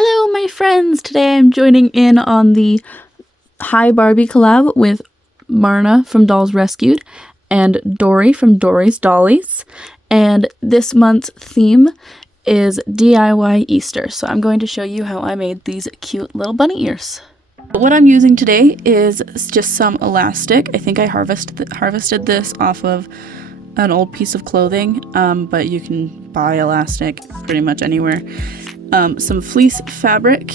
Hello, my friends! Today I'm joining in on the Hi Barbie collab with Marna from Dolls Rescued and Dory from Dory's Dollies. And this month's theme is DIY Easter. So I'm going to show you how I made these cute little bunny ears. What I'm using today is just some elastic. I think I harvested this off of an old piece of clothing, but you can buy elastic pretty much anywhere. Some fleece fabric,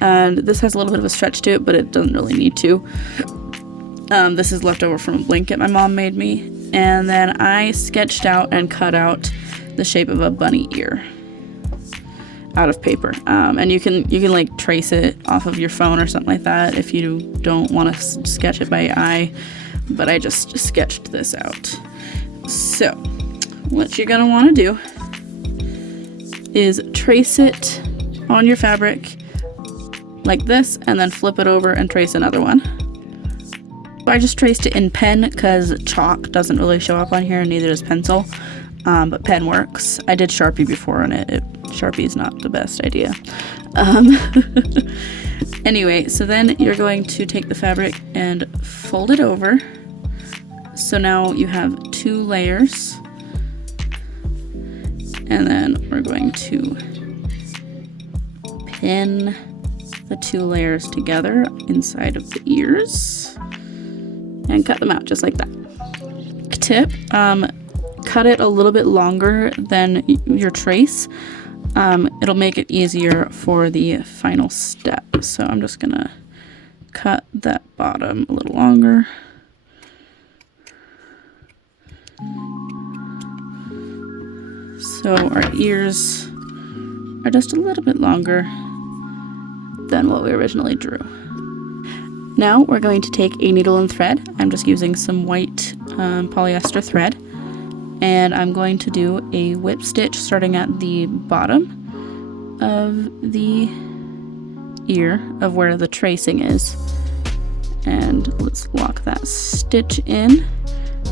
and this has a little bit of a stretch to it, but it doesn't really need to. This is left over from a blanket my mom made me, and then I sketched out and cut out the shape of a bunny ear out of paper. And you can like trace it off of your phone or something like that if you don't want to sketch it by eye, but I just sketched this out. So what you're gonna want to do is trace it on your fabric like this, and then flip it over and trace another one. I just traced it in pen because chalk doesn't really show up on here, and neither does pencil, but pen works. I did Sharpie before, and Sharpie is not the best idea. Anyway, so then you're going to take the fabric and fold it over. So now you have 2 layers. And then we're going to pin the 2 layers together inside of the ears and cut them out just like that. Tip, cut it a little bit longer than your trace. It'll make it easier for the final step. So I'm just gonna cut that bottom a little longer. So our ears are just a little bit longer than what we originally drew. Now we're going to take a needle and thread. I'm just using some white polyester thread, and I'm going to do a whip stitch starting at the bottom of the ear of where the tracing is. And let's lock that stitch in.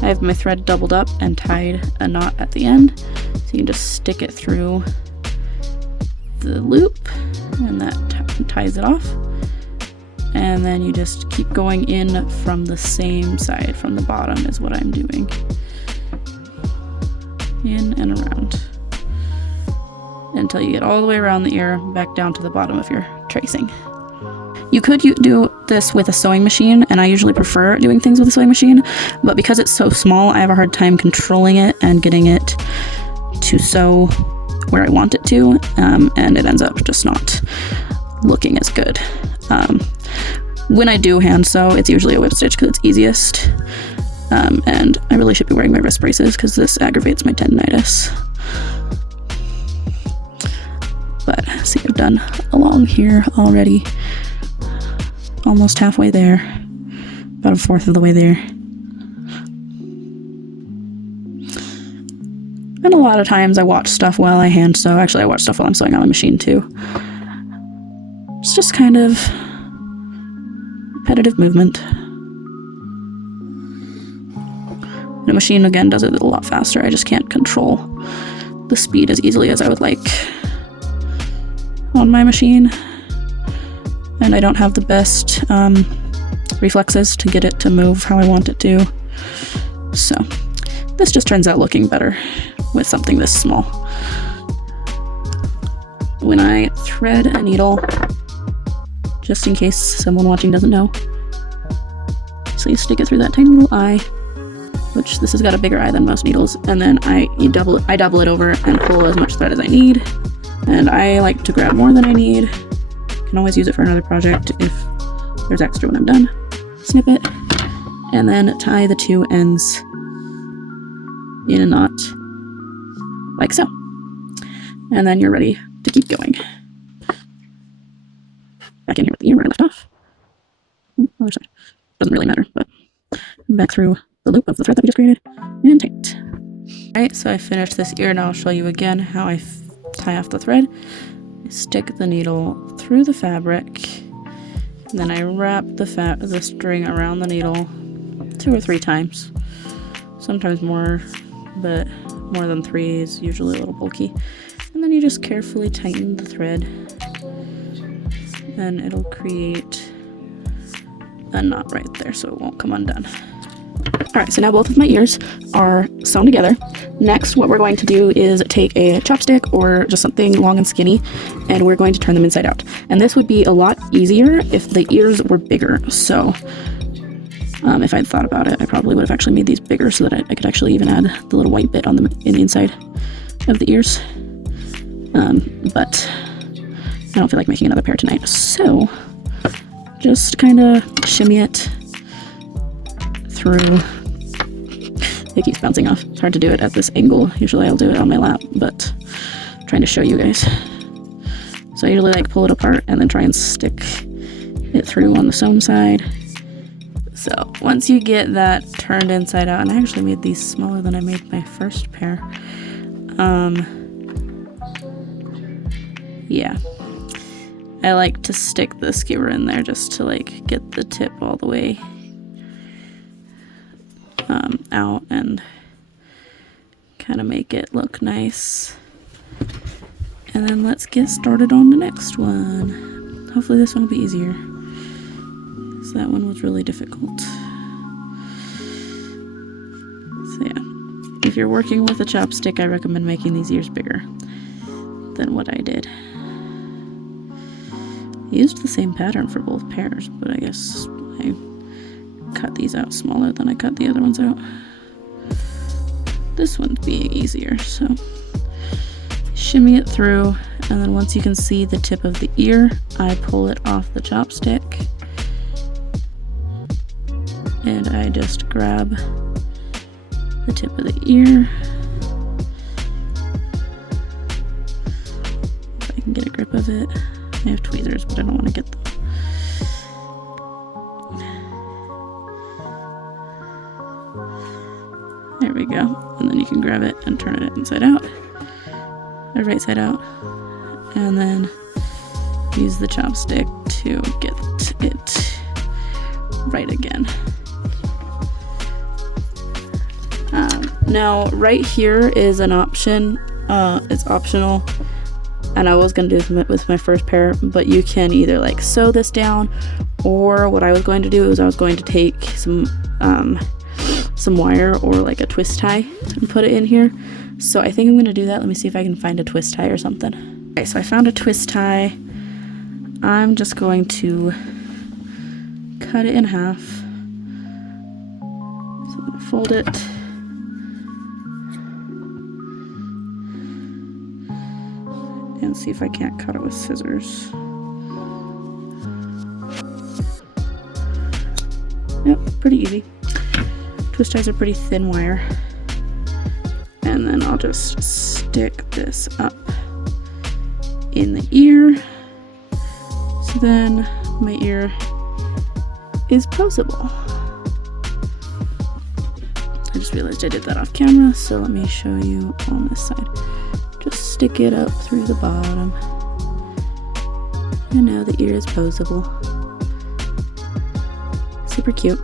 I have my thread doubled up and tied a knot at the end, so you can just stick it through the loop, and that ties it off. And then you just keep going in from the same side, from the bottom is what I'm doing. In and around until you get all the way around the ear, back down to the bottom of your tracing. You could do this with a sewing machine, and I usually prefer doing things with a sewing machine, but because it's so small, I have a hard time controlling it and getting it to sew where I want it to, and it ends up just not looking as good. When I do hand sew, it's usually a whip stitch because it's easiest, and I really should be wearing my wrist braces because this aggravates my tendinitis. But see, I've done along here already. Almost halfway there, about 1/4 of the way there. And a lot of times I watch stuff while I hand sew. Actually, I watch stuff while I'm sewing on my machine too. It's just kind of repetitive movement. And a machine, again, does it a lot faster. I just can't control the speed as easily as I would like on my machine. And I don't have the best reflexes to get it to move how I want it to. So this just turns out looking better with something this small. When I thread a needle, just in case someone watching doesn't know, so you stick it through that tiny little eye, which this has got a bigger eye than most needles, and then I double it over and pull as much thread as I need. And I like to grab more than I need. Can always use it for another project if there's extra when I'm done. Snip it, and then tie the 2 ends in a knot, like so. And then you're ready to keep going. Back in here with the ear where I left off. Other side. Doesn't really matter, but back through the loop of the thread that we just created, and tight it. Alright, so I finished this ear. Now I'll show you again how I tie off the thread. Stick the needle through the fabric, and then I wrap the string around the needle 2 or 3 times. Sometimes more, but more than 3 is usually a little bulky. And then you just carefully tighten the thread and it'll create a knot right there so it won't come undone. Alright, so now both of my ears are sewn together. Next, what we're going to do is take a chopstick or just something long and skinny, and we're going to turn them inside out. And this would be a lot easier if the ears were bigger. So if I'd thought about it, I probably would have actually made these bigger so that I could actually even add the little white bit on the inside of the ears. But I don't feel like making another pair tonight. So just kind of shimmy it through. It keeps bouncing off. It's hard to do it at this angle. Usually I'll do it on my lap, but I'm trying to show you guys. So I usually like pull it apart and then try and stick it through on the sewn side. So once you get that turned inside out, and I actually made these smaller than I made my first pair. Yeah. I like to stick the skewer in there just to like get the tip all the way out and kind of make it look nice. And then let's get started on the next one. Hopefully this one will be easier, because that one was really difficult. So yeah, if you're working with a chopstick, I recommend making these ears bigger than what I did. I used the same pattern for both pairs, but I guess I cut these out smaller than I cut the other ones out. This one's being easier, so shimmy it through, and then once you can see the tip of the ear, I pull it off the chopstick and I just grab the tip of the ear. If I can get a grip of it. I have tweezers, but I don't want to get them. There we go. And then you can grab it and turn it inside out, or right side out, and then use the chopstick to get it right again. Now, right here is an option. It's optional, and I was going to do it with my first pair, but you can either like sew this down, or what I was going to do is I was going to take some wire or like a twist tie and put it in here. So I think I'm going to do that. Let me see if I can find a twist tie or something. Okay, so I found a twist tie. I'm just going to cut it in half. So I'm going to fold it. And see if I can't cut it with scissors. Yep, pretty easy. Twist ties are pretty thin wire. And then I'll just stick this up in the ear. So then my ear is posable. I just realized I did that off camera, so let me show you on this side. Just stick it up through the bottom. And now the ear is posable. Super cute.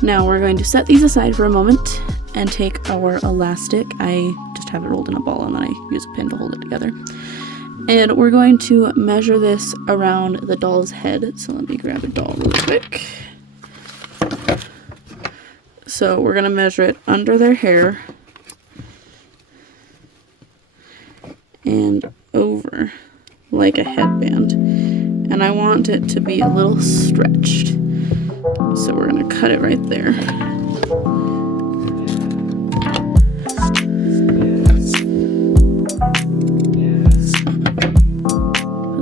Now we're going to set these aside for a moment and take our elastic. I just have it rolled in a ball and then I use a pin to hold it together. And we're going to measure this around the doll's head. So let me grab a doll really quick. So we're going to measure it under their hair and over like a headband. And I want it to be a little stretched. So we're going to cut it right there. Put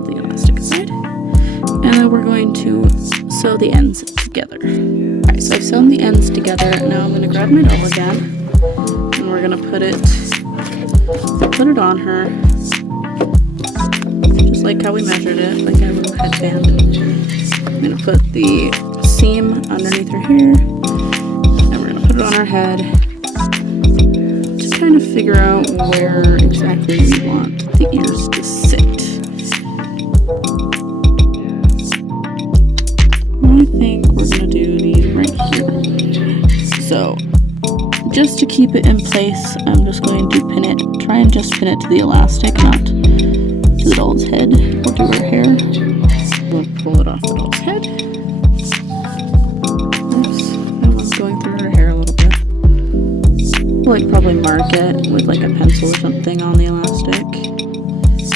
the elastic aside. And then we're going to sew the ends together. Alright, so I've sewn the ends together. Now I'm going to grab my doll again. And we're going to put it on her. Just like how we measured it, like a little headband. I'm going to put the seam underneath her hair, and we're going to put it on her head to kind of figure out where exactly we want the ears to sit. I think we're going to do these right here. So just to keep it in place, I'm just going to pin it, try and just pin it to the elastic, not to the doll's head or to her hair. get with like a pencil or something on the elastic.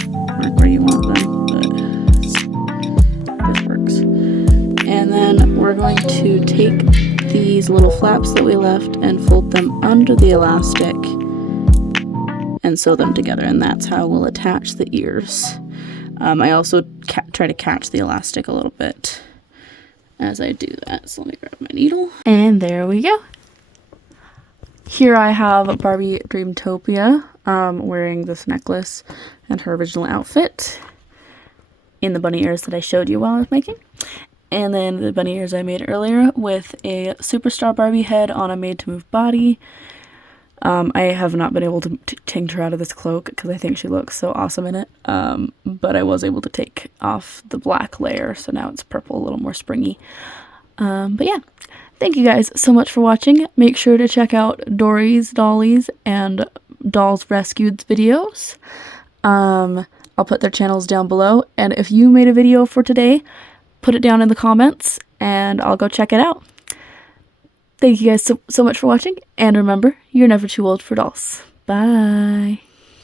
Mark where you want them, but this works. And then we're going to take these little flaps that we left and fold them under the elastic and sew them together, and that's how we'll attach the ears. I also try to catch the elastic a little bit as I do that, so let me grab my needle. And there we go. Here I have Barbie Dreamtopia wearing this necklace and her original outfit in the bunny ears that I showed you while I was making. And then the bunny ears I made earlier with a Superstar Barbie head on a made-to-move body. I have not been able to tinker out of this cloak because I think she looks so awesome in it. But I was able to take off the black layer, so now it's purple, a little more springy. But yeah, thank you guys so much for watching. Make sure to check out Dory's, Dolly's, and Dolls Rescued's videos. I'll put their channels down below, and if you made a video for today, put it down in the comments, and I'll go check it out. Thank you guys so much for watching, and remember, you're never too old for dolls. Bye!